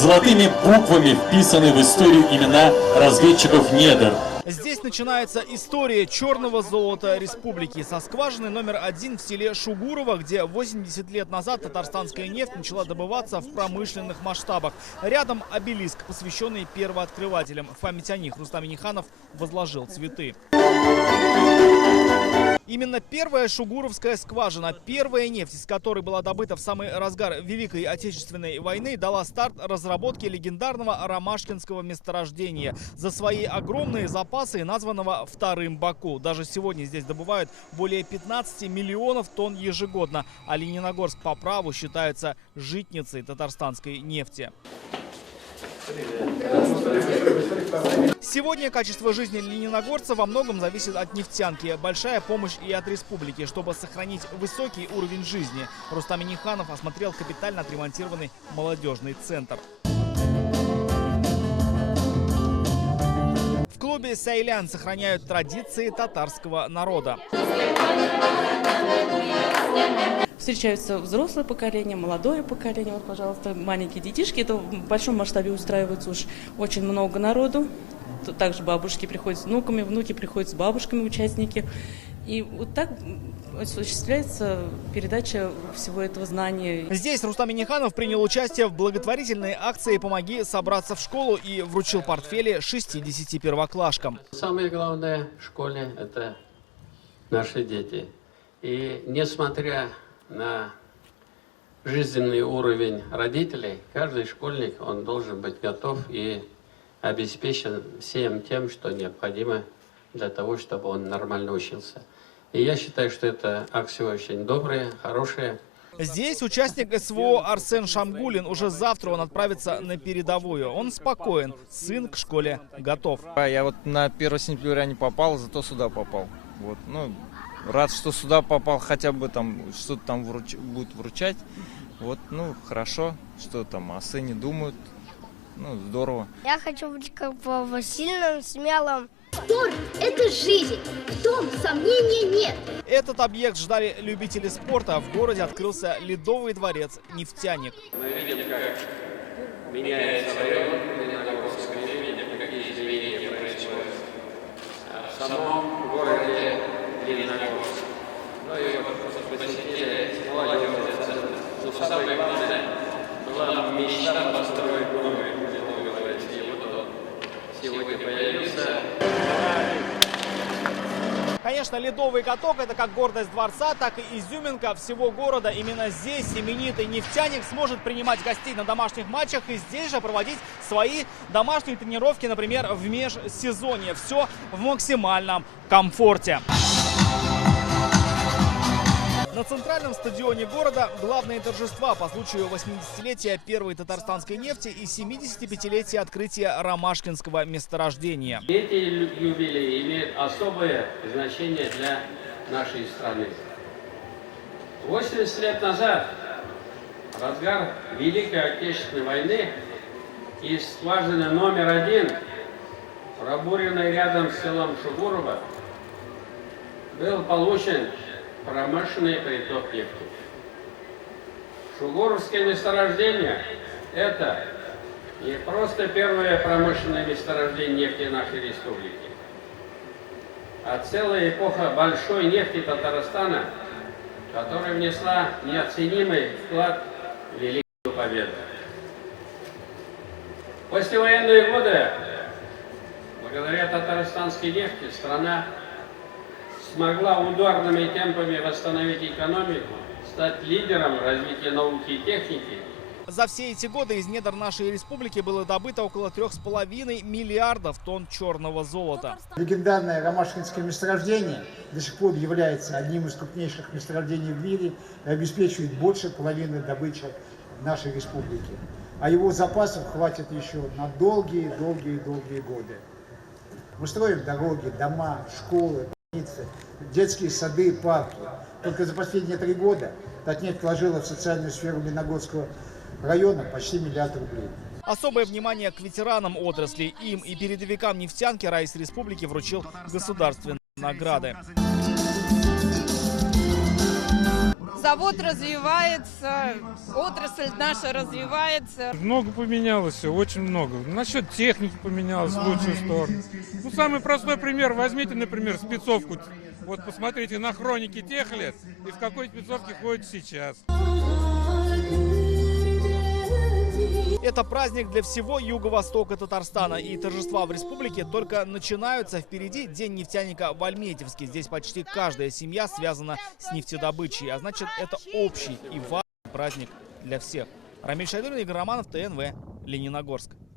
Золотыми буквами вписаны в историю имена разведчиков недр. Здесь начинается история черного золота республики со скважины №1 в селе Шугурово, где 80 лет назад татарстанская нефть начала добываться в промышленных масштабах. Рядом обелиск, посвященный первооткрывателям. В память о них Рустам Минниханов возложил цветы. Именно первая шугуровская скважина, первая нефть, из которой была добыта в самый разгар Великой Отечественной войны, дала старт разработке легендарного ромашкинского месторождения. За свои огромные запасы, названного вторым Баку. Даже сегодня здесь добывают более 15 миллионов тонн ежегодно. А Лениногорск по праву считается житницей татарстанской нефти. Сегодня качество жизни лениногорца во многом зависит от нефтянки. Большая помощь и от республики, чтобы сохранить высокий уровень жизни. Рустам Минниханов осмотрел капитально отремонтированный молодежный центр. В клубе «Сайлян» сохраняют традиции татарского народа. Встречаются взрослое поколение, молодое поколение. Вот, пожалуйста, маленькие детишки. Это в большом масштабе устраивается уж очень много народу. Также бабушки приходят с внуками, внуки приходят с бабушками, участники. И вот так осуществляется передача всего этого знания. Здесь Рустам Минниханов принял участие в благотворительной акции «Помоги собраться в школу» и вручил портфели 60 первоклашкам. Самое главное в школе – это наши дети. И несмотря на жизненный уровень родителей, каждый школьник, он должен быть готов и обеспечен всем тем, что необходимо для того, чтобы он нормально учился. И я считаю, что это акция очень добрая, хорошая. Здесь участник СВО Арсен Шамгулин. Уже завтра он отправится на передовую. Он спокоен. Сын к школе готов. Я вот на 1 сентября не попал, зато сюда попал. Вот, ну, рад, что сюда попал, хотя бы там что-то там будут вручать. Вот, ну, хорошо, что там о сыне думают. Ну, здорово. Я хочу быть как бы сильным, смелым. Спорт – это жизнь. В том сомнений нет. Этот объект ждали любители спорта. В городе открылся ледовый дворец «Нефтяник». Мы видим, как меняется район Лениногорска, мы видим, какие изменения происходят в самом городе Лениногорск. Ну и вот посетили молодежь. Но самое главное, была мечта построить новый ледовый дворец. И вот он сегодня появился. Конечно, ледовый каток – это как гордость дворца, так и изюминка всего города. Именно здесь именитый «Нефтяник» сможет принимать гостей на домашних матчах и здесь же проводить свои домашние тренировки, например, в межсезонье. Все в максимальном комфорте. На центральном стадионе города главные торжества по случаю 80-летия первой татарстанской нефти и 75-летия открытия ромашкинского месторождения. Эти юбилеи имеют особое значение для нашей страны. 80 лет назад, в разгар Великой Отечественной войны, из скважины №1, пробуренной рядом с селом Шугурово, был получен промышленный приток нефти. Шугуровское месторождение – это не просто первое промышленное месторождение нефти нашей республики, а целая эпоха большой нефти Татарстана, которая внесла неоценимый вклад в Великую Победу. В послевоенные годы, благодаря татарстанской нефти, страна смогла ударными темпами восстановить экономику, стать лидером развития науки и техники. За все эти годы из недр нашей республики было добыто около 3,5 миллиардов тонн черного золота. Легендарное ромашкинское месторождение до сих пор является одним из крупнейших месторождений в мире и обеспечивает больше половины добычи нашей республики. А его запасов хватит еще на долгие годы. Мы строим дороги, дома, школы, больницы, детские сады, парки. Только за последние 3 года Татнефть вложила в социальную сферу Лениногорского района почти $1 миллиард. Особое внимание к ветеранам отрасли. Им и передовикам нефтянки Райс Республики вручил государственные награды. завод развивается, отрасль наша развивается. Много поменялось, все, очень много. Насчет техники поменялось в лучшую сторону. Ну, самый простой пример. Возьмите, например, спецовку. Вот посмотрите на хроники тех лет и в какой спецовке ходят сейчас. Это праздник для всего юго-востока Татарстана. И торжества в республике только начинаются. Впереди День нефтяника в Альметьевске. Здесь почти каждая семья связана с нефтедобычей. А значит, это общий и важный праздник для всех. Рамиль Шайдуллин, Игорь Романов, ТНВ, Лениногорск.